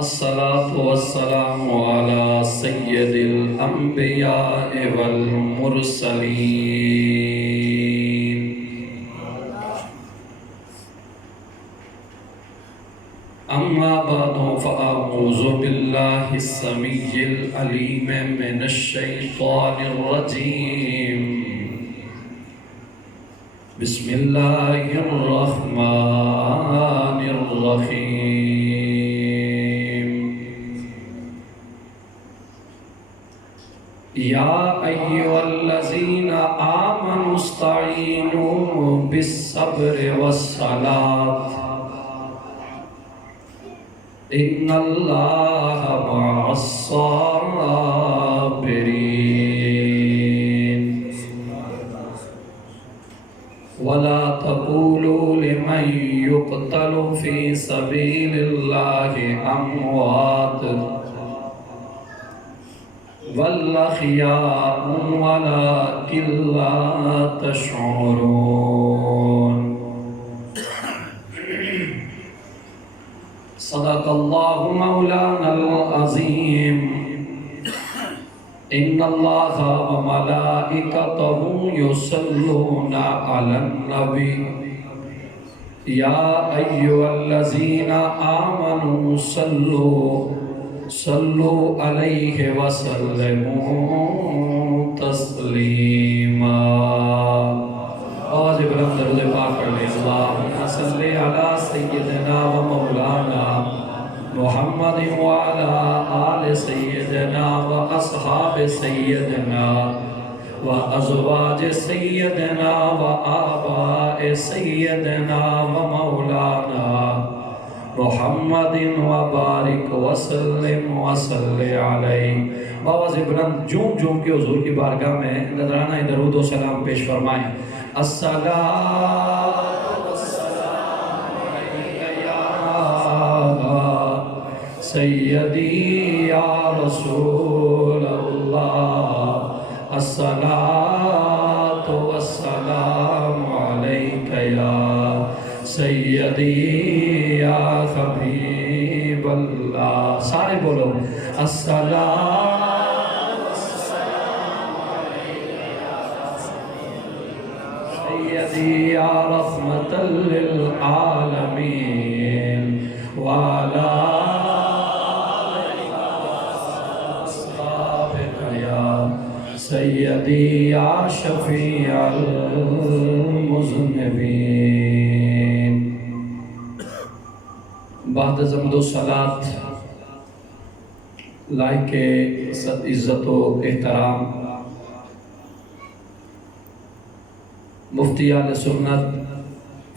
الصلاة والسلام على سيد الأنبياء والمرسلين. أما بعد فأعوذ بالله السميع العليم من الشيطان الرجيم. بسم الله الرحمن الرحيم. يا أيها الذين آمنوا استعينوا بالصبر والصلاة إن الله مع الصابرين. ولا تقولوا لمن يقتل في سبيل الله أموات بل أحياء ولكن لا تشعرون. صدق الله مولانا العظيم. إن الله وملائكته يصلون على النبي يا أيها الذين آمنوا صلوا عليه وسلموا تسليما. آواز بلند درود پاک پڑھ لیں. اللهم صل على سيدنا ومولانا محمد وعلى آل سيدنا وأصحاب سيدنا وأزواج سيدنا وآباء سيدنا ومولانا محمد وبارک وسلم وصل علیہ. باواز بلند جھوم جھوم کے حضور کی بارگاہ میں نذرانہ درود و سلام پیش فرمائیں. الصلاۃ والسلام علیک یا سیدی یا رسول اللہ. الصلاۃ والسلام علیک یا سیدی یا حبیب اللہ. سارے بولو الصلاۃ والسلام علیک یا سیدی یا رحمت للعالمین وعلی آلک واصحابک یا سیدی یا شفیع المذنبین. بعد حمد و صلات لائق عزت و احترام مفتی اہل سنت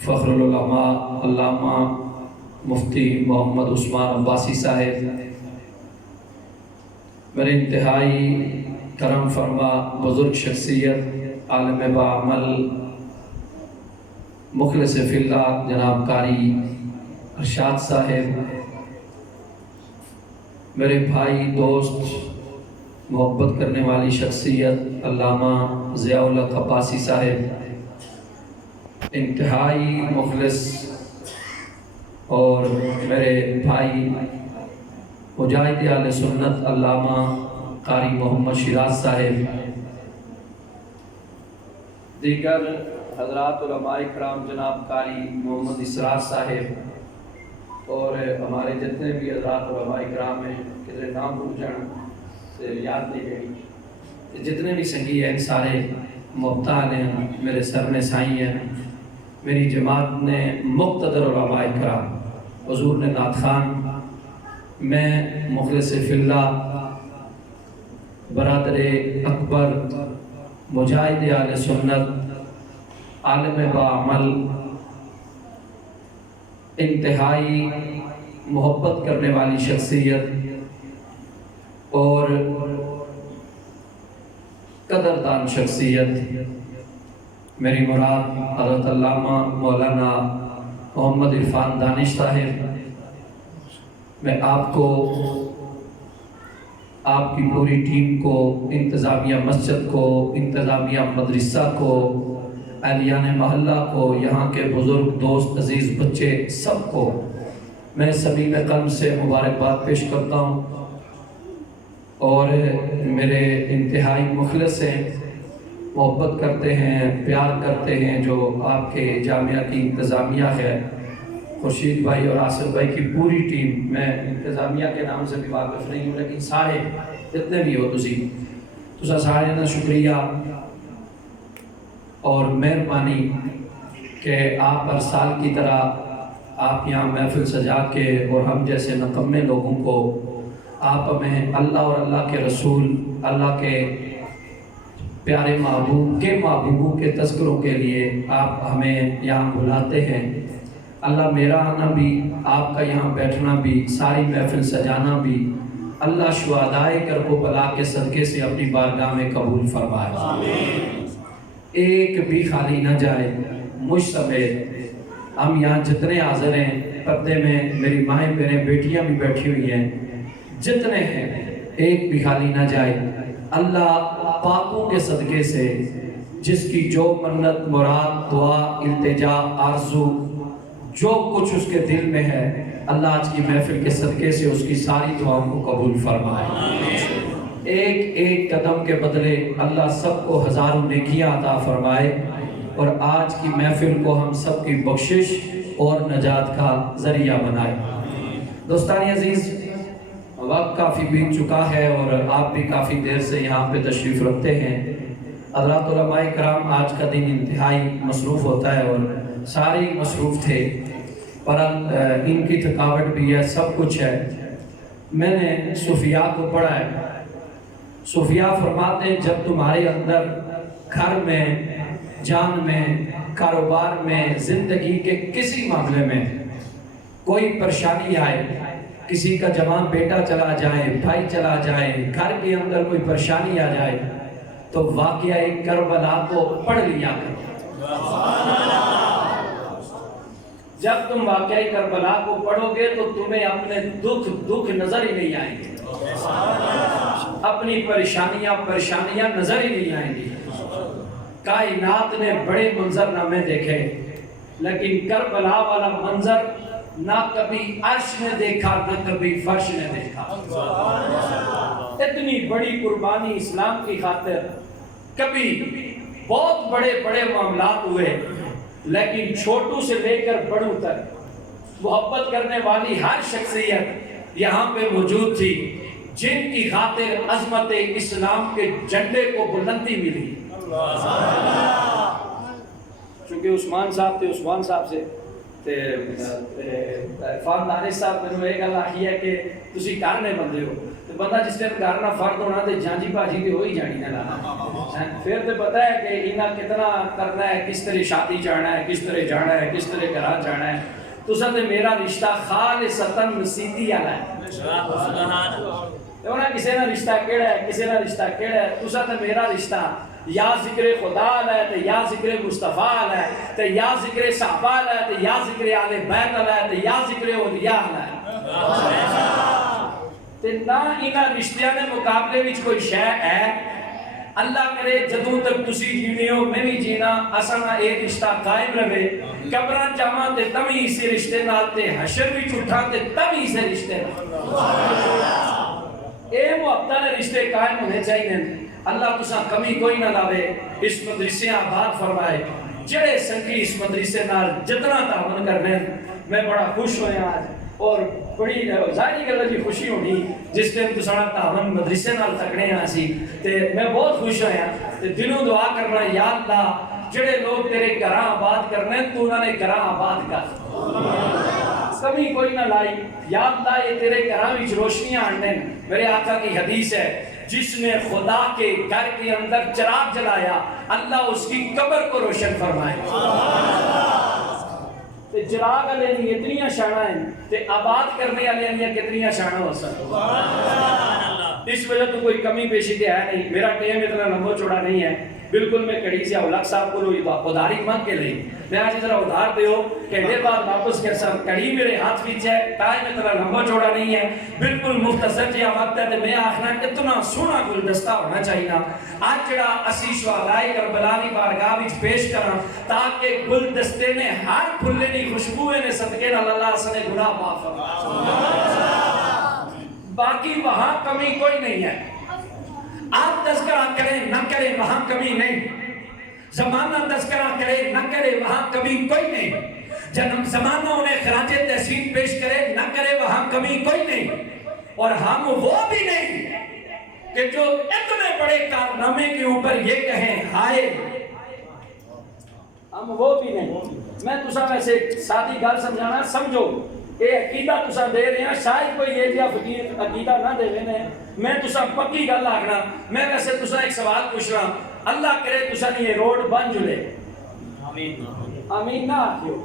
فخر العلماء علامہ مفتی محمد عثمان عباسی صاحب، میرے انتہائی کرم فرما بزرگ شخصیت، عالم بعمل، مخلص فی اللہ جناب قاری ارشاد صاحب، میرے بھائی دوست محبت کرنے والی شخصیت علامہ ضیاء الحق عباسی صاحب، انتہائی مخلص اور میرے بھائی مجاہد اہل سنت علامہ قاری محمد شیراز صاحب، دیگر حضرات علماء کرام جناب قاری محمد اسرار صاحب، اور ہمارے جتنے بھی حضرات علماء کرام ہیں، کدھر نام بھول جان سے یاد نہیں گئی، جتنے بھی سنگی ہیں سارے مبتال ہیں، میرے سر میں سائی ہیں، میری جماعت نے مقتدر علماء کرام، حضور نے نعت خان، میں مخلص فی اللہ برادر اکبر مجاہد اہل سنت عالم بعمل، انتہائی محبت کرنے والی شخصیت اور قدردان شخصیت، میری مراد حضرت علامہ مولانا محمد عرفان دانش صاحب، میں آپ کو، آپ کی پوری ٹیم کو، انتظامیہ مسجد کو، انتظامیہ مدرسہ کو، اہلیان محلہ کو، یہاں کے بزرگ دوست عزیز بچے سب کو میں سبھی میں قلب سے مبارکباد پیش کرتا ہوں اور میرے انتہائی مخلص ہیں، محبت کرتے ہیں، پیار کرتے ہیں جو آپ کے جامعہ کی انتظامیہ ہے، خورشید بھائی اور آصف بھائی کی پوری ٹیم. میں انتظامیہ کے نام سے بھی واقف نہیں ہوں، لیکن سارے جتنے بھی ہو تسا سارے کا شکریہ اور مہربانی کہ آپ ہر سال کی طرح آپ یہاں محفل سجا کے اور ہم جیسے نکمے لوگوں کو آپ ہمیں اللہ اور اللہ کے رسول، اللہ کے پیارے محبوب کے محبوبوں کے تذکروں کے لیے آپ ہمیں یہاں بلاتے ہیں. اللہ میرا آنا بھی، آپ کا یہاں بیٹھنا بھی، ساری محفل سجانا بھی اللہ شہدائے کرب و بلا کے صدقے سے اپنی بارگاہ میں قبول فرمائے. آمین. ایک بھی خالی نہ جائے مجھ سمیت. ہم یہاں جتنے حاضر ہیں، پردے میں میری مائیں بہنیں بیٹیاں بھی بیٹھی ہوئی ہیں، جتنے ہیں ایک بھی خالی نہ جائے. اللہ پاکوں کے صدقے سے جس کی جو منت، مراد، دعا، التجا، آرزو، جو کچھ اس کے دل میں ہے، اللہ آج کی محفل کے صدقے سے اس کی ساری دعاؤں کو قبول فرمائے. ایک ایک قدم کے بدلے اللہ سب کو ہزاروں نیکیاں عطا فرمائے اور آج کی محفل کو ہم سب کی بخشش اور نجات کا ذریعہ بنائے. دوستان عزیز، وقت کافی بیت چکا ہے اور آپ بھی کافی دیر سے یہاں پہ تشریف رکھتے ہیں. حضرات علماء کرام، آج کا دن انتہائی مصروف ہوتا ہے اور سارے مصروف تھے، پر ان کی تھکاوٹ بھی ہے، سب کچھ ہے. میں نے صوفیاء کو پڑھا ہے. صوفیاء فرماتے ہیں جب تمہارے اندر گھر میں، جان میں، کاروبار میں، زندگی کے کسی معاملے میں کوئی پریشانی آئے، کسی کا جوان بیٹا چلا جائے، بھائی چلا جائے، گھر کے اندر کوئی پریشانی آ جائے، تو واقعہ کربلا کو پڑھ لیا کرو. جب تم واقعہ کربلا کو پڑھو گے تو تمہیں اپنے دکھ نظر ہی نہیں آئیں گے، اپنی پریشانیاں نظر ہی نہیں آئیں گی. کائنات نے بڑے منظر نامے دیکھے، لیکن کربلا والا منظر نہ کبھی عرش نے دیکھا، نہ کبھی فرش نے دیکھا. اتنی بڑی قربانی اسلام کی خاطر. کبھی بہت بڑے بڑے معاملات ہوئے، لیکن چھوٹوں سے لے کر بڑوں تک محبت کرنے والی ہر شخصیت یہاں پہ موجود تھی، جن کی خاطر عظمت اسلام کے جھنڈے کو بلندی ملی. چونکہ عثمان صاحب تھے، عثمان صاحب سے فرد دانش صاحب نے ایک گل آخی ہے کہ تسی کرنے بندے ہو، تو بندہ جس ٹائم کرنا فرد ہونا تو جانجی باجی بھی ہو ہی جانی نہ لانا. پھر تو پتہ ہے کہ انہاں کتنا کرنا ہے، کس طرح شادی جانا ہے، کس طرح جانا ہے، کس طرح گھر جانا ہے. تو سب میرا رشتہ خالصتاً مسیتی والا ہے. کسی کا رشتہ کیڑا ہے، کسی کا رشتہ کیڑا ہے. تو سب میرا رشتہ یا ذکر خدا ہے، تو یا ذکر مصطفیٰ ہے، تو یا ذکر صحابہ ہے، تو یا ذکر آل بیت ہے، تو یا ذکر اولیاء ہے. تو نہ انہاں رشتیاں نے مقابلے وچ کوئی شے ہے. اللہ کرے جدوں تک تسی جینے ہو میں بھی جینا، اساں اے رشتہ قائم رہے. قبراں جاواں تے تمی اسی رشتے نال، تے حشر وچ اٹھاں تے تمی اسی رشتے نال. اے محبت نے رشتے قائم ہونے چاہیے. اللہ تساں کمی کوئی نہ لاوے، اس مدرسے آباد فرمائے. جڑے سنگی اس مدرسے نال جتنا تعاون کرنے، میں بڑا خوش ہویا آج. اور بڑی ظاہری گل جی خوشی ہونی جس ٹائم تساں تعاون مدرسے نال تکنے آ سی، تے میں بہت خوش ہویا. تے دلوں دعا کرنا، یا اللہ جڑے لوگ تیرے گھراں آباد کرنے تو انہاں نے گھراں آباد کر، کمی کوئی نہ لائی. یا اللہ یہ تیرے گھراں وچ روشنیاں آننے. میرے آقا کی حدیث ہے، جس نے خدا کے گھر کے اندر چراغ جلایا اللہ اس کی قبر کو روشن فرمائے. تے چراغ والے نہیں اتنی شانہ ہیں، تے آباد کرنے والے نہیں کتنی شانہ ہو سکتا. اس وجہ تو کوئی کمی پیشی کے ہے نہیں. میرا ٹیم اتنا لمبا چوڑا نہیں ہے. بالکل میں کڑی سے اولاد صاحب کو اداری مانگ کے لئی میں آج ذرا ادھار دیو کہ دیر بعد واپس کر سا. کڑی میرے ہاتھ وچ ہے، ٹائم اتنا لمبا چوڑا نہیں ہے، بالکل مختصر جہا وقت ہے. میں آخنا اتنا سونا گلدستہ ہونا چاہیے آج جڑا اسی شہدائے کربلا دی بارگاہ وچ پیش کراں، تاکہ گلدستے نے ہر پھلے دی دی خوشبو نے صدقے نال اللہ سے گناہ معاف فرمائے. باقی وہاں کمی کوئی نہیں ہے. آپ تذکرہ کریں نہ کریں وہاں کمی نہیں. زمانہ تذکرہ کرے نہ کرے وہاں کمی کوئی نہیں. جنم زمانہ انہیں خراج تحسین پیش کرے نہ کرے وہاں کمی کوئی نہیں. اور ہم وہ بھی نہیں کہ جو اتنے بڑے کارنامے کے اوپر یہ کہیں ہائے. ہم وہ بھی نہیں. میں تسا ویسے سادی گل سمجھانا سمجھو. یہ عقیدہ تسا دے رہے ہیں شاید کوئی یہ جہاں فقیر عقیدہ نہ دے رہے ہیں. میں تسا پکی گل آکھنا. میں ویسے تسا ایک سوال پوچھ رہا. اللہ کرے تسا یہ روڈ بن جلے. آمین آمین نہ آکھو.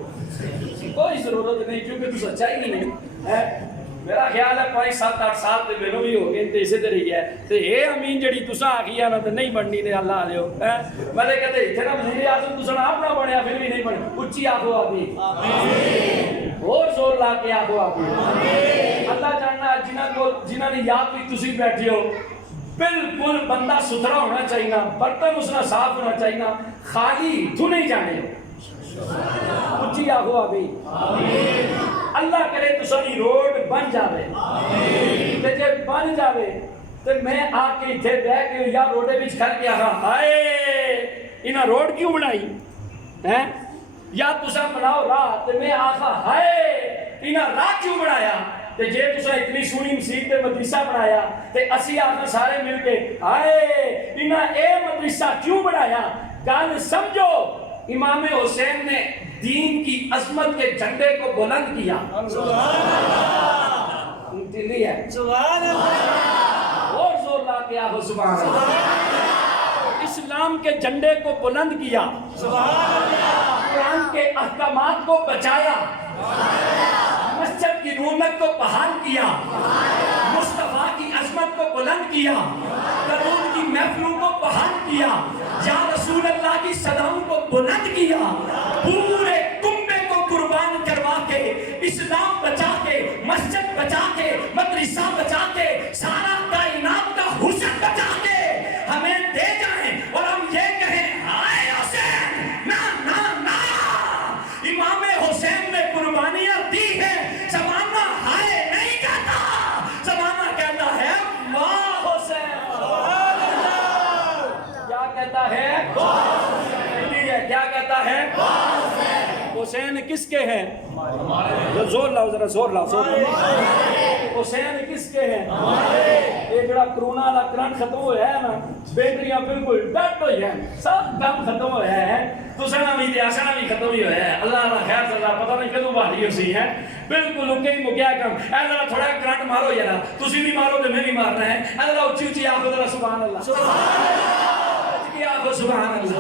کوئی ضرورت نہیں کیونکہ تسا چاہیے نہیں. میرا خیال ہے 5-7-8 سال تے میرے بھی ہو گئے تے اسی طرح ہی ہے. تے اے امین جڑی تسا آکھی ہے نا تے نہیں بننی تے اللہ علیو. میں کہتے ایتھے نا وزیر اعظم تسا آپ نہ بنیا پھر بھی نہیں بنے. اچھی آکھو آمین. اور زور لا کے آکھو آمین. اللہ جاننا جنہاں نے یاد بھی تسی بیٹھے ہو بالکل بندہ ستھرا ہونا چاہیے. برتن اس نے صاف ہونا چاہیے. خالی تو نہیں جانے. اچھی آکھو آمین. اللہ کرے تسانی روڈ بن جاوے. تے جے بن جاوے تے میں آ کے اتھے بیٹھ کے یا روڈے وچ کھڑ کے آکھاں ہائے انہاں روڈ کیوں بنائی ہیں. یا تسا بناؤ راہ تے میں آکھاں ہائے انہاں راہ کیوں بنایا. تے جے تسا اتنی سونی مسجد تے مدرسہ بنایا تے اسی آکھاں سارے مل کے ہائے انہاں اے مدرسہ کیوں بنایا. گل سمجھو. امام حسین نے دین کی عظمت کے جھنڈے کو بلند کیا. سبحان اللہ. دلی ہے سبحان اللہ. اور زور لا کے آہو سبحان اللہ. اسلام کے جھنڈے کو بلند کیا. سبحان اللہ. قرآن کے احکامات کو بچایا. مسجد کی رونق کو بحال کیا. مصطفیٰ کی عظمت کو بلند کیا. درود کی محفلوں کو بحال کیا. یا رسول اللہ کی صداؤں کو بلند کیا. پورے کنبے کو قربان کروا کے اسلام بچا کے مسجد بچا کے مدرسہ بچا کے سارا کائنات کا حسن بچا کے ہمیں دے جائیں اور ہم یہ کہیں ہائے حسین. نا نا نا. امام حسین نے قربانیاں دی ہیں. زمانہ ہائے نہیں کہتا. زمانہ کہتا ہے واہ حسین. کیا کہتا ہے کیا کہتا ہے. حسین کس کے ہیں. زور لاؤ ذرا زور لاؤ زور لاؤ. حسین کس کے ہیں. یہ جڑا کرونا والا کرنٹ ختم ہوا ہے نا بیٹریاں بالکل ڈٹ ہوئی ہیں. سب کام ختم ہوا ہے. تسنا بھی دیاسنا بھی ختم ہی ہوا ہے. اللہ کا خیر چل رہا پتہ نہیں کدوں باری ہو سی ہے. بالکل اکے ہی مکیا کام. اے ذرا تھوڑا کرنٹ مارو یار. تسی بھی مارو تے میں بھی مارنا ہے. اے ذرا اچھی اچھی آکھو ذرا سبحان اللہ. سبحان اللہ. آکھو سبحان اللہ.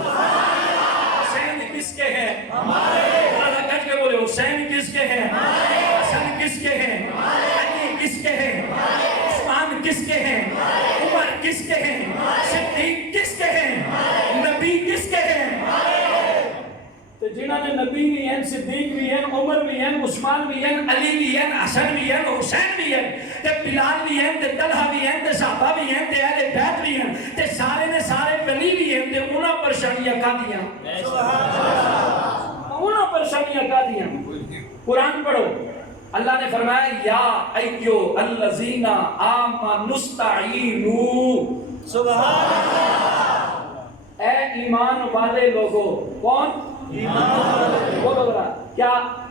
حسین کس کے ہیں. اللہ کہہ کے بولے حسین کس کے ہیں. حسن کس کے ہیں. علی کس کے ہیں. عثمان کس کے ہیں. عمر کس کے ہیں. صدیق کس کے ہیں. نبی کس کے ہیں. تو جنہاں نے نبی بھی ہیں صدیق بھی ہیں عمر بھی ہیں عثمان بھی ہیں علی بھی ہیں حسن بھی ہیں حسین بھی ہیں تے بلال بھی ہیں تے طلحہ بھی ہیں تے صحابہ بھی ہیں تے اہل بیت بھی ہیں تے سارے نے سارے ولی بھی ہیں تے انہاں پریشانیاں کا دیاں. انہاں پریشانیاں کا دیاں. قرآن پڑھو. اللہ نے فرمایا یا ایو الذین آمنوا استعینوا. سبحان اللہ. اے ایمان والے لوگوں. کون بولو ذرا کیا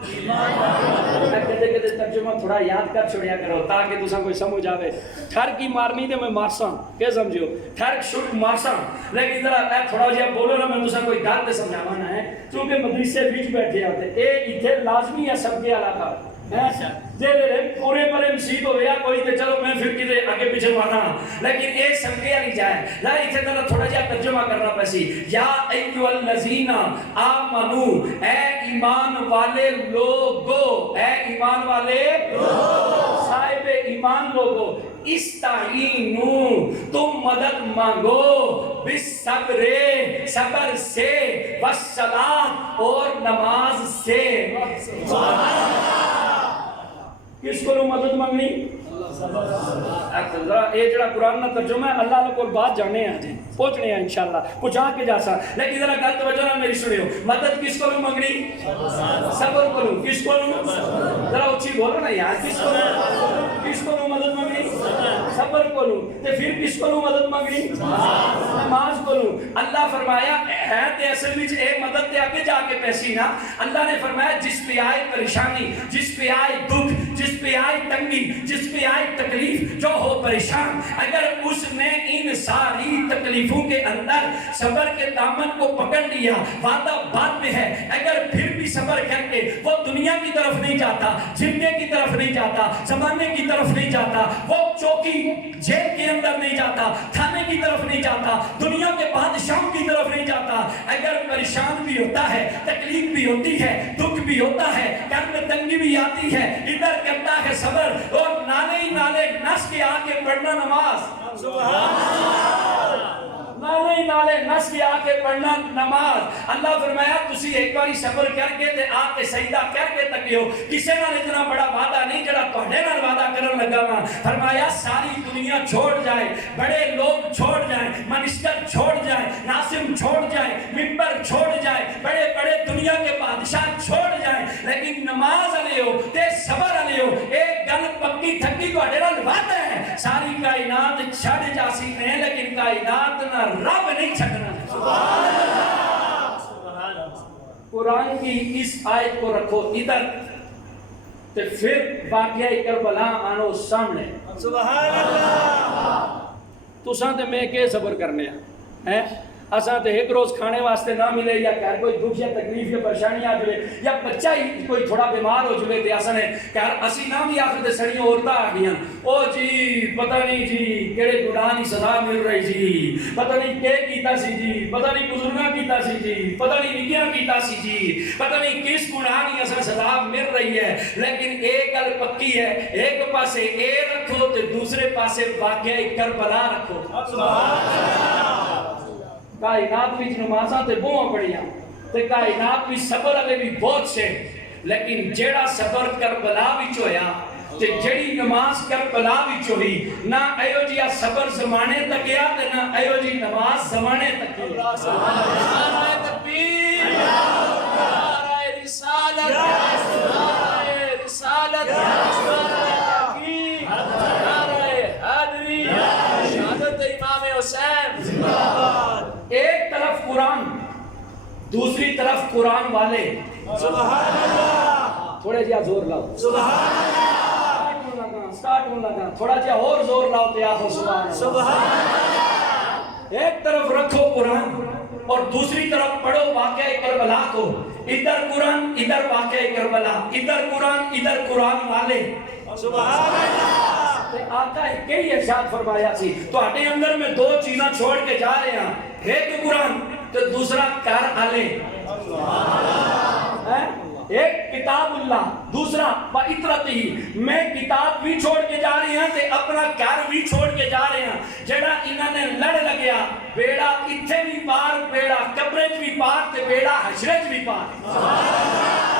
ایمان والے. میں کہتے ترجمہ تھوڑا یاد کر چھوڑیا کرو تاکہ تساں کوئی سمجھ آوے. ٹھر کی مارنی تے میں مارساں کہ سمجھو ٹھر شک مارساں لیکن ذرا اے تھوڑا جہا بولو نا میں تساں کوئی گل تے سمجھاوانا ہے کیونکہ مدرسے وچ بیٹھے آتے اے ایتھے لازمی ہے سب کے علاقہ جے پورے پرے مسیت ہو گیا کوئی تے چلو میں پھر کدے آگے پیچھے مانا لیکن ایک سمجھے نہیں جائے لا اتنے طرح تھوڑا جہا ترجمہ کرنا پیسی. یا ایو الذین آمنو اے ایمان والے لوگو. اے ایمان والے صاحب ایمان لوگو. استعینو تم مدد مانگو بالصبر صبر سے والصلاۃ اور نماز سے. کس کو مدد منگنی؟ یہ جڑا قرآن کا ترجمہ ہے اللہ کو بات جانے ہیں جی پہنچنے ہیں انشاءاللہ کچھ آ کے جا سا لیکن ذرا گل توجہ نال میری سنیو مدد کس کو منگنی؟ صبر کرو کس کو ذرا اچھی بولو نا یار کس کو مدد منگنی؟ صبر کرو تے پھر کس کو مدد منگنی؟ نماز کرو اللہ فرمایا ہے تے اصل وچ اے مدد تے آگے جا کے پیسی نا اللہ نے فرمایا جس پہ آئے پریشانی جس پہ آئے دکھ جس پہ آئے تنگی جس پہ آئے تکلیف جو ہو پریشان اگر اس نے ان ساری تکلیفوں کے اندر صبر کے دامن کو پکڑ لیا وعدہ بات میں ہے اگر پھر بھی صبر کر کے وہ دنیا کی طرف نہیں جاتا جھمنے کی طرف نہیں جاتا زمانے کی طرف نہیں جاتا وہ چوکی جیل کے اندر نہیں جاتا تھانے کی طرف نہیں جاتا دنیا کے بادشاہوں کی طرف نہیں جاتا اگر پریشان بھی ہوتا ہے تکلیف بھی ہوتی ہے دکھ بھی ہوتا ہے گھر میں تنگی بھی آتی ہے ادھر کرتا ہے صبر اور نالے ہی نالے نس کے آگے پڑھنا نماز نالے نس کے آگے پڑھنا نماز اللہ فرمایا تسی ایک باری صبر کر کے تے آ کے سجدہ کر کے تکیو کسے نال اتنا بڑا وعدہ نہیں جڑا تہاڈے نال وعدہ کرن لگا وا فرمایا ساری دنیا چھوڑ جائے بڑے لوگ چھوڑ جائیں منسٹر چھوڑ جائیں ناظم چھوڑ جائیں ممبر چھوڑ جائیں بڑے بڑے دنیا کے بادشاہ چھوڑ جائیں لیکن نماز علیو تے صبر علیو ایک گل پکی تھکی تہاڈے نال وعدہ ہے ساری کائنات چھڑ جاسی نے لیکن کائنات نہ رب نہیں چھڑنا قرآن کی اس آیت کو رکھو ادھر تو پھر واقعہ کربلا آنو سامنے سبحان اللہ تو سانتے میں کے صبر کرنے ہیں اساں تے ایک روز کھانے واسطے نہ ملے یا گھر کوئی دکھ یا تکلیف یا پریشانی آ جائے یا بچہ ہی کوئی تھوڑا بیمار ہو جائے تے اساں نے کہ اسی نہ بھی آخر تے سڑیاں عورتاں آ گئیاں او جی پتہ نہیں جی کیڑے گناہ دی سزا مل رہی جی پتہ نہیں کے کیتا سی جی پتہ نہیں بزرگاں کیتا سی جی پتہ نہیں نکیاں کیتا سی جی پتہ نہیں کس گناہ دی اساں سزا مل رہی ہے لیکن ایک گل پکی ہے ایک پاسے اے رکھو تے دوسرے پاسے واقعہ کربلا رکھو سبحان اللہ کائنات بھی نمازاں تے بہت پڑھیاں تے کائنات بھی صبر والے بھی بہت سے لیکن جیڑا صبر کربلا وچ ہویا تے جیڑی نماز کربلا وچ ہوئی نہ ایو جیا صبر زمانے تک گیا تے نہ ایو جی نماز زمانے تک گئی نعرہ تکبیر نعرہ رسالت نعرہ رسالت نعرہ تحقیق نعرہ حیدری شہادت امام حسین زندہ باد ایک طرف قرآن دوسری طرف قرآن والے سبحان اللہ تھوڑے جہاں زور لاؤ سبحان اللہ سٹارٹ ہونے لگا تھوڑا جہاں اور زور لاؤ تے آخو سبحان اللہ ایک طرف رکھو قرآن اور دوسری طرف پڑھو واقعہ کربلا کو ادھر قرآن ادھر واقعہ کربلا ادھر قرآن والے سبحان اللہ آقا کئی ارشاد فرمایا سی تو ہٹے اندر میں دو چیزاں چھوڑ کے جا رہے ہیں ایک قرآن تو دوسرا کار آلے ایک کتاب اللہ دوسرا بَإِطْرَتِهِ میں کتاب بھی چھوڑ کے جا رہے ہیں تے اپنا کار بھی چھوڑ کے جا رہے ہیں جڑا انہوں نے لڑ لگیا بیڑا اتھے بھی پار بیڑا قبرج بھی پار تے بیڑا حشرج بھی پار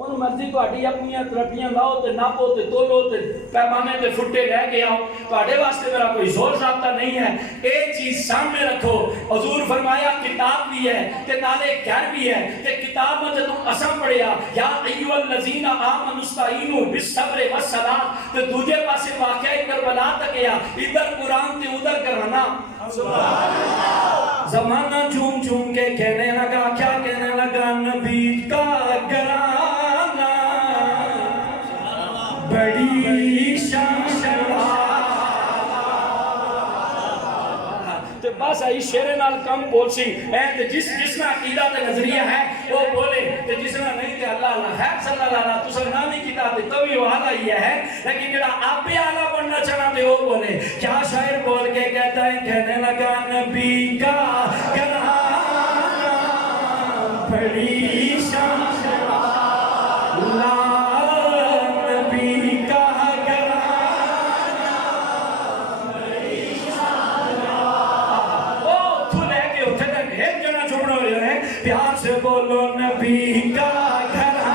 ان مرضی تو ہٹی اپنی ترپیاں لاؤ تے ناپو تے تولو تے پیمانے تے فٹے رہ گیا ہو تو ہٹے واسطے میرا کوئی زور ضابطہ نہیں ہے ایک چیز سامنے رکھو حضور فرمایا کتاب بھی ہے تے نالے گھر بھی ہے تے کتاب میں تے تم اسم پڑھیا یا ایھا الذین آمنوا استعینوا بالصبر والصلاۃ تے دوجے پاسے واقعہ کربلا تک گیا ادھر قرآن تے ادھر کرانا سبحان اللہ زمانہ جھوم جھوم کے کہنے لگا کیا کہنے لگا نبی کا گرانا بڑی شان تے بس آئی شیرے نال کم بول سی اے جس نہ عقیدہ تے نظریہ ہے وہ بولے تے جس نہ نہیں تے اللہ اللہ ہے صلی اللہ علیہ تو سب نامی کتاب تے تو بھی وہ آلہ ہی ہے لیکن جڑا آپ بھی آلہ پڑھنا چاہنا تے وہ بولے کیا شاعر بول کے کہتا ہے کہنے لگا نبی کا گرانا بڑی شان پیار سے بولو نبی کا گھرانا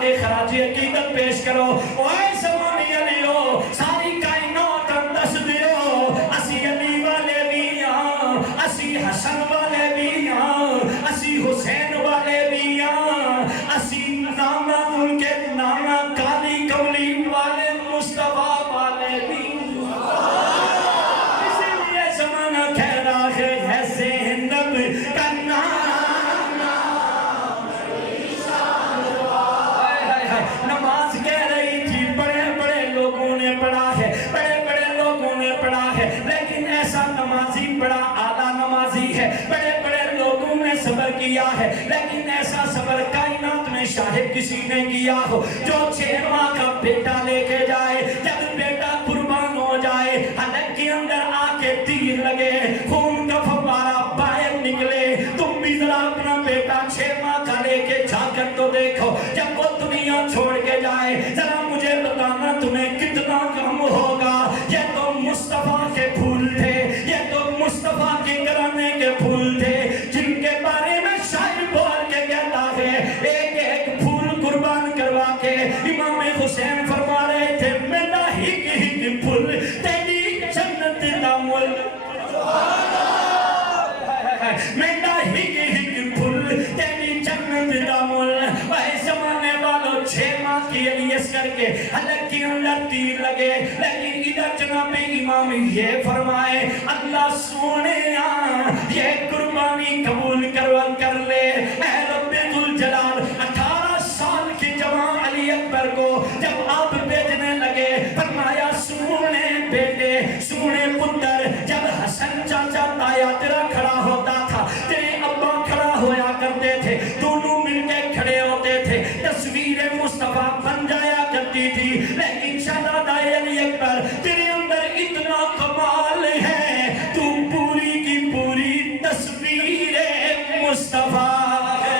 کے خراج عقیدت پیش کرو. اوے زمانے علیو ساری کائنات دس دیو اسی علی والے بھی ہاں, اسی حسن والے بھی ہاں, اسی حسین والے بھی ہاں, اسی نانا ان کے نانا کالی کولی والے مصطفیٰ والے بھی. اسی لیے زمانہ کہہ رہا ہے زینب کا نام. نماز کہہ رہی تھی بڑے بڑے لوگوں نے پڑھا ہے, بڑے بڑے لوگوں نے پڑھا ہے, لیکن ایسا نمازی بڑا اعلیٰ نمازی ہے. بڑے بڑے لوگوں نے صبر کیا ہے, لیکن ایسا صبر کائنات میں شاید کسی نے کیا ہو جو 6 ماہ کا بیٹا لے کے جائے. جب بیٹا قربان ہو جائے, حلق کے اندر آ کے تیر لگے, خون کا فوارہ باہر نکلے, تم بھی ذرا اپنا بیٹا 6 ماہ کا لے کے جا کر تو دیکھو. جب وہ دنیا چھوڑ کے جائے ذرا مجھے بتانا تمہیں کتنا غم ہوگا. یہ تو مصطفیٰ کے پھول تھے, یہ تو مصطفیٰ کے گھرانے کے پھول تھے, جن کے بارے میں شاعر بول کے کہتا ہے ایک ایک پھول قربان کروا کے امام حسین فرما رہے تھے میرا ہک ہک پھول تیری جنت دا مل. میرا ہک ہک پھول تیری جنت دا مل. اے زمانے والوں 6 ماہ کی الیس کر کے حلق کے اندر تیر لگے, لیکن ادھر جناب امام یہ فرمائے اللہ سونے یہ قربانی قبول کر لے. اے رب ذوالجلال 18 سال کی جوان علی اکبر کو جب آپ بیچنے لگے فرمایا سونے بیٹے سونے پتر, جب حسن چاچا تایا تیرا کھڑا ہوتا تھا, تیرے ابا کھڑا ہویا کرتے تھے, دونوں مل کے کھڑے ہوتے تھے, تصویر مصطفیٰ بن جایا کرتی تھی. لیکن شہزادہ علی اکبر تیرے اندر اتنا کمال ہے, تو پوری کی پوری تصویر مصطفیٰ ہے.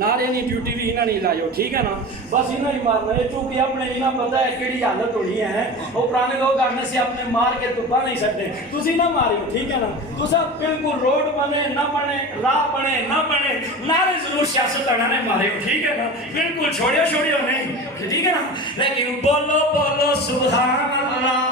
نعرے نہیں ڈیوٹی بھی انہاں نہیں لائیو, ٹھیک ہے نا, بس انہاں ہی مارنا ہے چونکہ اپنے انہاں پتہ ہے کیڑی حالت ہونی ہے. وہ پرانے لوگ آنے سے اپنے مار کے تو نہیں سکتے, تسی نہ ماریو, ٹھیک ہے نا. تسا بالکل روڈ بنے نہ بنے, راہ بنے نہ بنے, نعرے ضرور سیاست نے ماریو, ٹھیک ہے نا, بالکل چھوڑیو نہیں, ٹھیک ہے نا. لیکن بولو بولو سبحان اللہ.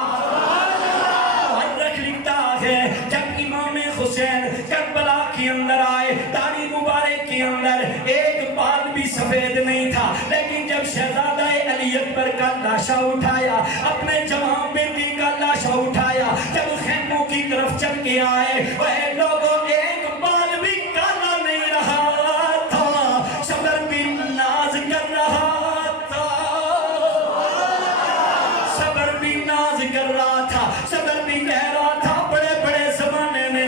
جب امام حسین کربلا کے اندر آئے داڑھی مبارک کے اندر ایک بال بھی سفید نہیں تھا, لیکن جب شہزادہ علی اکبر کا لاشا اٹھایا, اپنے جوان بیٹی کا لاشا اٹھایا, جب خیموں کی طرف چل کے آئے وہ لوگوں ایک بال بھی کالا نہیں رہا تھا, صبر بھی ناز کر رہا تھا, صبر بھی ناز کر رہا تھا, صبر بھی کہہ رہا تھا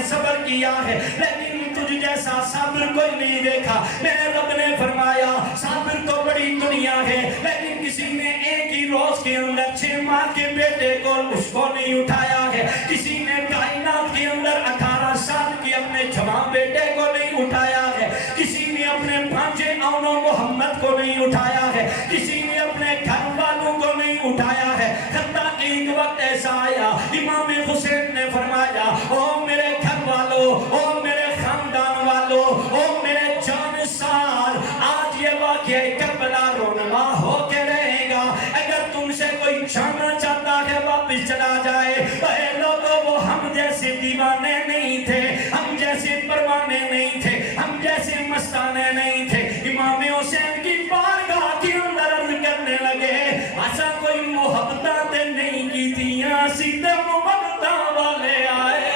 صبر کیا ہے, لیکن تجھ جیسا صابر کوئی نہیں دیکھا. میرے رب نے فرمایا صابر تو بڑی دنیا ہے, لیکن کسی نے ایک ہی روز کے اندر 6 ماہ کے بیٹے کو اس کو نہیں اٹھایا ہے. کسی نے کائنات کے اندر 18 سال کے اپنے جوان بیٹے کو نہیں اٹھایا ہے. کسی نے اپنے بھانجے اونو محمد کو نہیں اٹھایا ہے. کسی نے اپنے گھر والوں کو نہیں اٹھایا ہے. حتیٰ ایک وقت ایسا آیا امام حسین نے فرمایا او میرے گھر والوں, او میرے خاندان والوں, او میرے جانسار, آج یہ واقعہ کربلا رونما ہو کے رہے گا. اگر تم سے کوئی جاننا چاہتا ہے واپس چلا جائے. اے لوگوں وہ ہم جیسے دیوانے نہیں تھے, ہم جیسے پروانے نہیں تھے, ہم جیسے مستانے نہیں تھے. امام حسین کی بارگاہ کے اندر عرض کرنے لگے ایسا کوئی محبتیں نہیں کی تھی, سیدھے محبتیں والے آئے.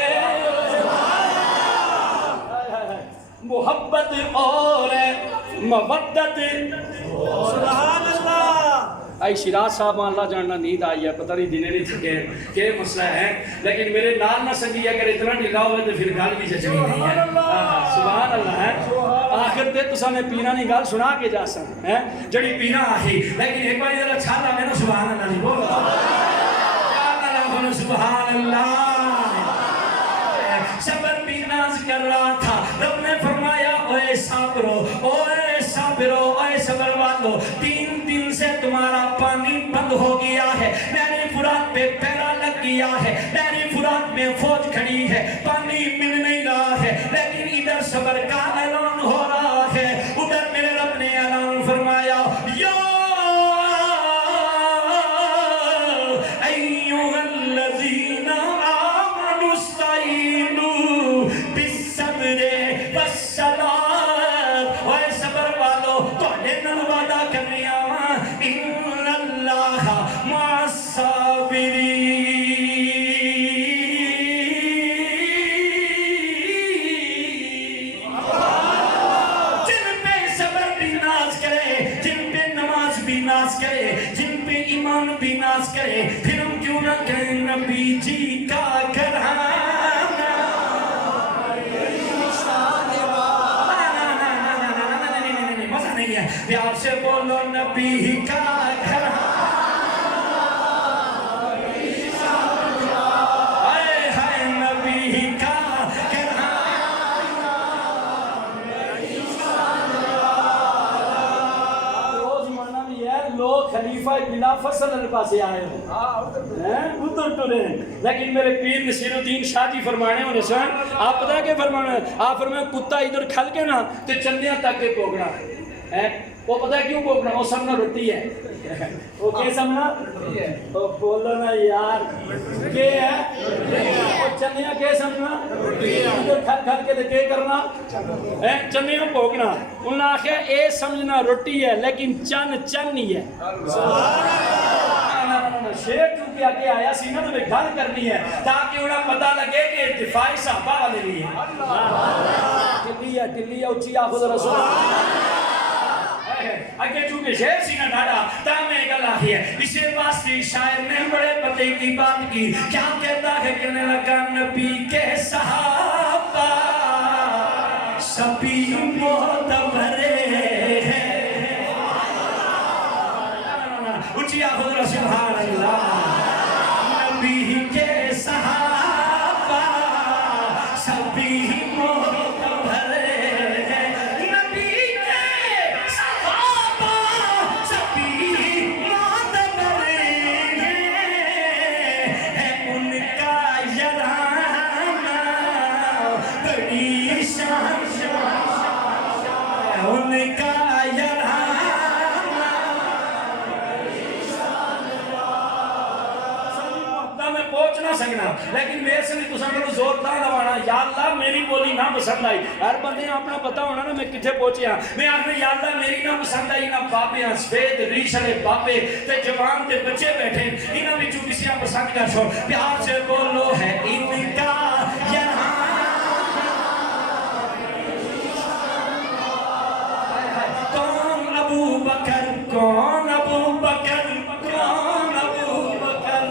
محبت اور مودت. سبحان اللہ. آئی شیراز صاحب اللہ جاننا نیند آئی ہے, پتہ نہیں دینے نہیں تھکے کہ مسئلہ ہے, لیکن میرے نال نہ سنگی اگر اتنا ڈھلا ہوئے تو پھر گال بھی چچنی نہیں ہے. سبحان اللہ ہے. آخر تے تو سانے پینا نہیں گال سنا کے جا سن ہے جڑی پینا آہی, لیکن ایک بار ادھر اچھا تھا میں نے سبحان اللہ نہیں بولو, سبحان اللہ. صبر بھی ناز کر رہا تھا. رب نے فرمایا اوے صابرو, اوے صابرو, اوے صبر والو, 3 دن سے رہی ہے, پانی مل نہیں رہا ہے, لیکن ادھر صبر کا اعلان ہو رہا ہے, ادھر میرے رب نے اعلان فرمایا یا ایھا الذین آمنوا استعینوا بالصبر والصلاۃ, اے صبر والو تواڈے نال وعدہ کریا وا ان اللہ مع الصابرین. جن پہ ایمان بھی ناز کرے, پھر ہم کیوں نہ کہیں نبی جی کا گھرانا. مزہ نہیں ہے, پیار سے بولو نبی کا گھرانا. خلیفہ بلا فصل کے پاس آئے ہوں ادھر ٹرے ہیں, لیکن میرے پیر نصیر الدین شاہ جی فرمانے ہونے سن, آپ پتہ کہ فرمانا, آپ فرمائے کتا ادھر کھل کے نا تو چندیاں تک کے پوگنا ہے, وہ پتہ کیوں پوگنا, وہ سمنا روٹی ہے, وہ کیا سمنا, وہ بولو نا یار کیا ہے, وہ چندیاں کیا سمنا, ادھر کھل کھل کے تو کیا کرنا, چندیاں پوگنا. انہوں نے آخیا اے سمجھنا روٹی ہے لیکن چن چن ہی ہے. شیر چونکہ آگے آیا سی نا تو میں گھر کرنی ہے تاکہ انہیں پتہ لگے کہ دفاع صحابہ والے لیے ٹلی ہے اچھی آخو ذرا سنا. اگے چونکہ شیر سی نہ ڈھاڑا تا میں گل آئی ہے, اسے واسطے شاعر نے بڑے پتے کی بات کی. کیا کہتا ہے, کہنے لگا نبی کے صحابہ سبھی معتبرے ہیں. اچھی آخو ذرا سبحان اللہ. نبی کے صحابہ سبھی معتبرے ہیں, نبی کے صحابہ سبھی معتبرے ہیں, ان کا یارانہ بڑی شان, ان کا سکنا, لیکن میرے سے نہیں تساں کو زور نہ لوانا. یا اللہ میری بولی نہ پسند آئی, ہر بندے اپنا پتہ ہونا نا میں کتنے پہنچیا. میں آخنا یا اللہ میری نہ پسند آئی, نہ بابے سفید ریش والے بابے تے جوان تے بچے بیٹھے, انہاں وچوں کسی پسند کر چھوڑ. پیار سے بولو ہے ان کا یہاں. کون ابو بکر, کون ابو بکر, کون ابو بکر,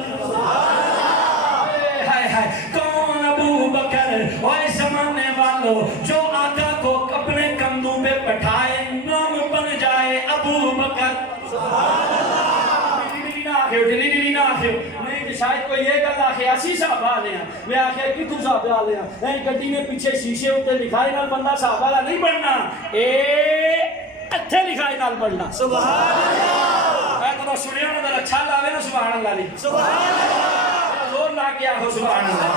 کون ابو بکر, اوے زمانے والو جو آقا کو اپنے کندھوں پہ بٹھائے نام بن جائے ابو بکر. ڈلی نہ آخر نہیں کہ شاید کوئی یہ گل آخر اسی صحابہ آلے ہیں, میں آخر کتوں صحابہ آلے ہیں, این گڈی میں پیچھے شیشے ہوتے لکھائی نال بندہ صحابہ آلہ نہیں بننا, اے اتھے لکھائی نال بننا. سبحان اللہ. اے تو سنیا نا در اچھا لاوے نا سبحان اللہ لی, سبحان اللہ, زور لا کے آخو سبحان اللہ.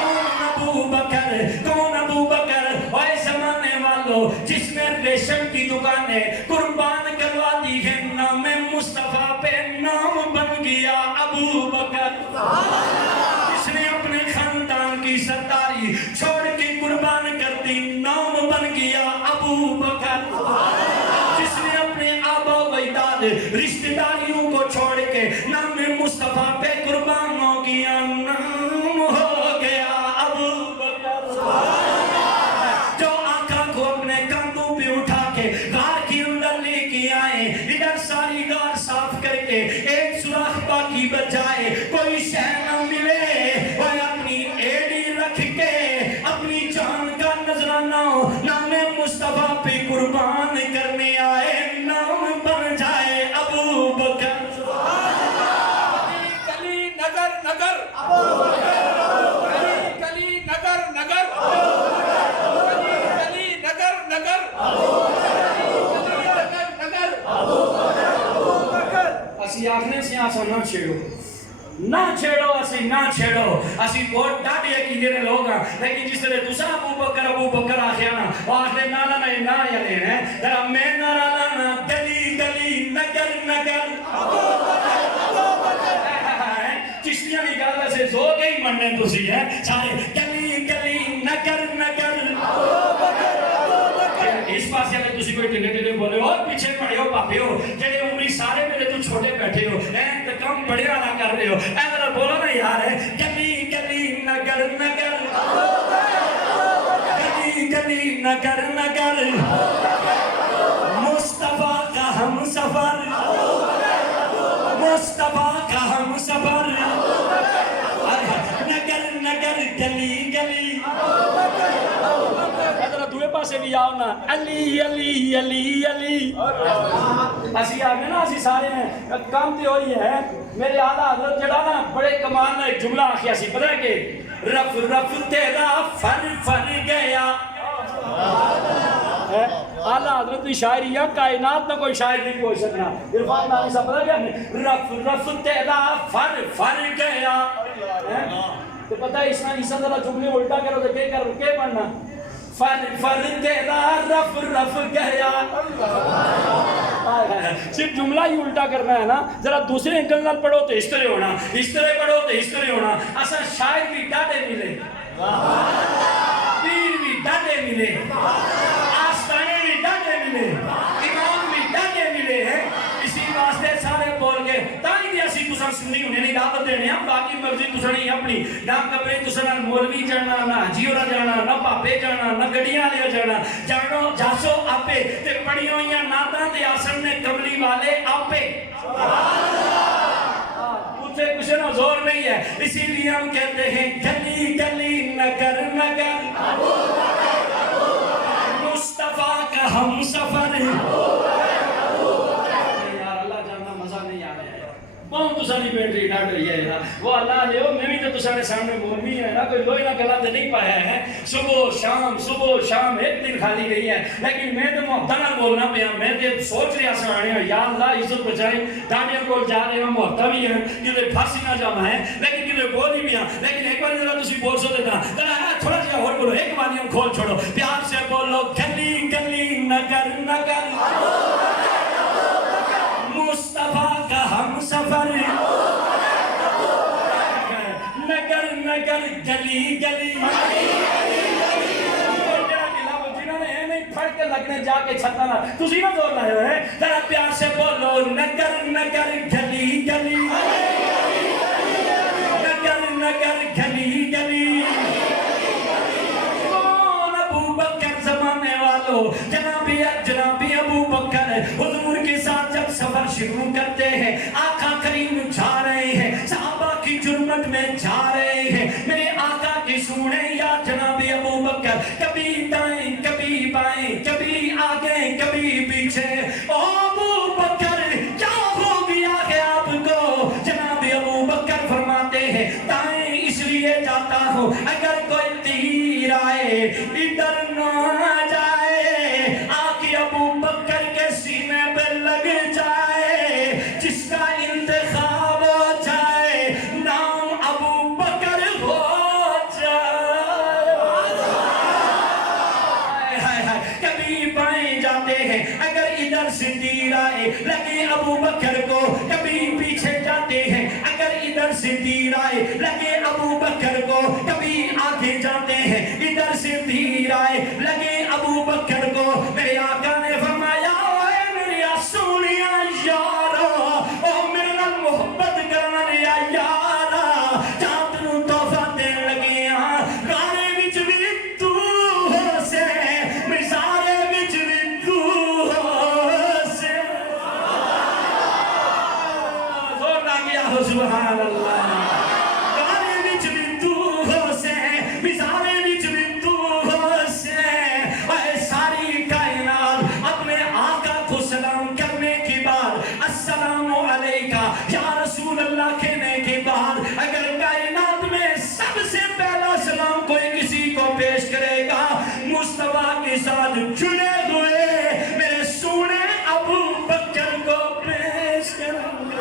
کون ابو بکر, کون ابو بکر, اوے زمانے والو جس نے ریشم کی دکانیں قربان کروا دی ہے, نام مصطفیٰ پہ نام بن گیا ابو بکر. جس نے اپنے خاندان کی سرداری چھوڑ کے قربان کر دی, نام بن گیا ابو بکر. جس نے اپنے آبا و اجداد رشتہ داریوں کو چھوڑ کے نام مصطفیٰ پہ قربان ہو گیا, نام ہو گیا ابو بکر. جو آقا کو اپنے کندھوں پہ اٹھا کے غار کے اندر لے کے آئے, ادھر ساری غار صاف کر کے ایک سوراخ باقی بچائے, کوئی شے نہ ملے, وہ اپنی ایڑی رکھ کے اپنی جان کا نذرانہ نام مصطفیٰ پہ قربان کرنے آئے, نام بن جائے ابو بکر. کلی نگر نگر, کلی نگر نگر, کلی نگر نگر, اسی آخنے سے آسان نہ چھیڑو, نہ چھیڑو اسی نہ چھیڑو اسی بہت ڈاڈی عقیدے نے لوگ ہیں لیکن جس طرح دوسرا ابو بکر آخیا نا وہ آخر نانا نا یا لین ہے ذرا میں نارا لانا گلی گلی نگر نگر چشتیاں کی گل سے زو کے ہی مننے تسی ہیں سارے گلی گلی نگر نگر اس پاس اگر تسی کوئی ٹھنڈے ٹھنڈے بولے ہو پیچھے پڑے ہو پاپے ہو جڑے عمری سارے میرے تو چھوٹے بیٹھے ہو تو کم بڑے والا کر رہے ہو اگر بولو نا یار ہے گلی گلی نگر نگر گلی گلی نگر نگر مصطفیٰ کا ہم سفر مصطفیٰ کا ہم سفر نگر نگر گلی گلی دوے پاسے بھی آؤ نا علی علی علی علی اسی آگے نا اسی سارے ہیں کام تے ہوئی ہے میرے آلہ حضرت جڑا نا بڑے کمال نا ایک جملہ آخیا سی پتہ ہے کہ رف رف تیرا فر فر گیا آلہ حضرت کی شاعری ہے کائنات میں کوئی شاعر نہیں ہو سکنا عرفان نامی سا پتہ کیا رف رف تیرا فر فر گیا تو پتہ ہے اس میں ذرا جملے الٹا کرو تو کیا پڑھنا فر فر تیرا رف رف گیا صرف جملہ ہی الٹا کرنا ہے نا ذرا دوسرے انکل نال پڑھو تو اس طرح ہونا اس طرح پڑھو تو اس طرح ہونا اصلا شاعر بھی ڈاڈے ملے پیر بھی ڈاڈے ملے آستانے بھی ڈاڈے ملے امام بھی ڈاڈے ملے ہیں اسی واسطے سارے بول کے تائی بھی اسی تسان سنی انہیں نہیں دعوت دینے ہیں باقی مرضی تسان نہیں اپنی نہ کبری تسان مولوی جانا نہ جیورا جانا نہ پاپے جانا نہ گڑیاں لیا جانا جانو جاسو آپے تے پڑیوں یا ناداں دے آسن نے کملی والے آپے اسے کچھ نہ زور نہیں ہے اسی لیے ہم کہتے ہیں گلی گلی نگر نگر مصطفیٰ کا ہم سفر بہت تسانی بیٹری ڈاٹ رہی ہے وہ اللہ لے میں بھی تو تسانے سامنے مولوی ہے نا کوئی لوئی نہ گلا تو نہیں پایا ہے صبح شام ایک دن خالی گئی ہے لیکن میں تو محبت نہ بولنا پیا میں تو سوچ رہا سا آنے یا اللہ عزت بچائے ڈاڈیاں کو جا رہے ہیں محبت بھی ہیں کدھر پھانسی نہ جانا ہے لیکن کدھر بول ہی بھی ہیں لیکن ایک بار ذرا تسی بول سو دیتا ذرا تھوڑا سا اور بولو ایک بار کھول چھوڑو پیار سے بولو گلی گلی نگر نگر مصطفیٰ کا ہم سفر نگر نگر گلی گلی جنہوں نے اے نہیں پھڑ کے لگنے جا کے چھتا نا تسی نہ زور لائے ہوئے ذرا پیار سے بولو نگر نگر گلی گلی نگر نگر گلی گلی کون ابو بکر زمانے والوں جنابی ابو بکر حضور کے ساتھ جب سفر شروع کرتے ہیں آقا کریم جا رہے ہیں صحابہ کی جرمت میں جا رہے ہیں میرے آقا کی سونے یا جناب ابو بکر کبھی دائیں کبھی بائیں کبھی آگے کبھی پیچھے ابو بکر کیا ہو گیا ہے آپ کو جناب ابو بکر فرماتے ہیں دائیں اس لیے جاتا ہوں اگر کوئی تیر آئے ادھر نہ جائے آقا ابو بکر کے سینے پہ لگ جائے جس کا انتخاب ہو جائے نام ابو بکر ہو جائے کبھی بائیں جاتے ہیں اگر ادھر سے تیر آئے لگے ابو بکر کو کبھی پیچھے جاتے ہیں اگر ادھر سے تیر آئے لگے ابو بکر کو کبھی آگے جاتے ہیں ادھر سے تیر آئے لگے ابو بکر کو میرے آقا نے فرمایا اے میری سونیا یارو او میرے نال محبت کرنا لیا یارا چاند نو تحفہ دین لگے ہاں گانے وچ بھی تو ہو سے مزارے وچ بھی تو ہو سے زور نہ گیا ہو سبحان اللہ گانے وچ بھی تو ہو سے مزارے وچ بھی تو ہو سے اے ساری کائنات اپنے آقا کو سلام کرنے کے بعد السلام علیکہ یا رسول اللہ کہنے کے بعد اگر کائنات میں سب سے پہلا سلام کوئی کسی کو پیش کرے گا مصطفیٰ کے ساتھ چنے ہوئے میرے سونے ابو بکر کو پیش کریں گے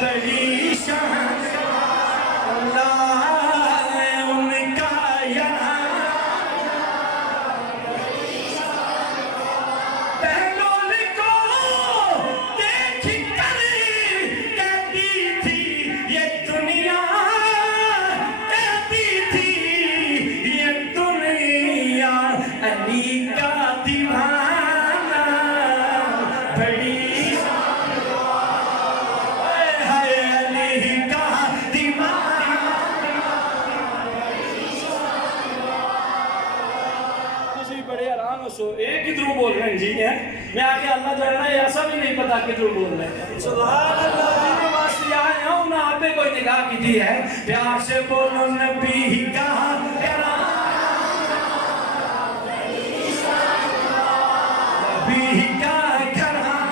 بڑی شان ان کا یہاں بہلول کو دیکھ کر کہتی تھی یہ دنیا کہتی تھی یہ دنیا علی کا دیوانہ بڑی بڑے آرام ہو سو ایک کدھروں بول رہے ہیں جی ہیں میں آگے اللہ جاننا ہے ایسا بھی نہیں پتا کدھروں بول رہے ہیں سبحان اللہ جنہیں واسطے آئے ہیں انہیں آپ پہ کوئی نگاہ کی دی ہے پیار سے بولو نبی کا کرام نبی کا کرام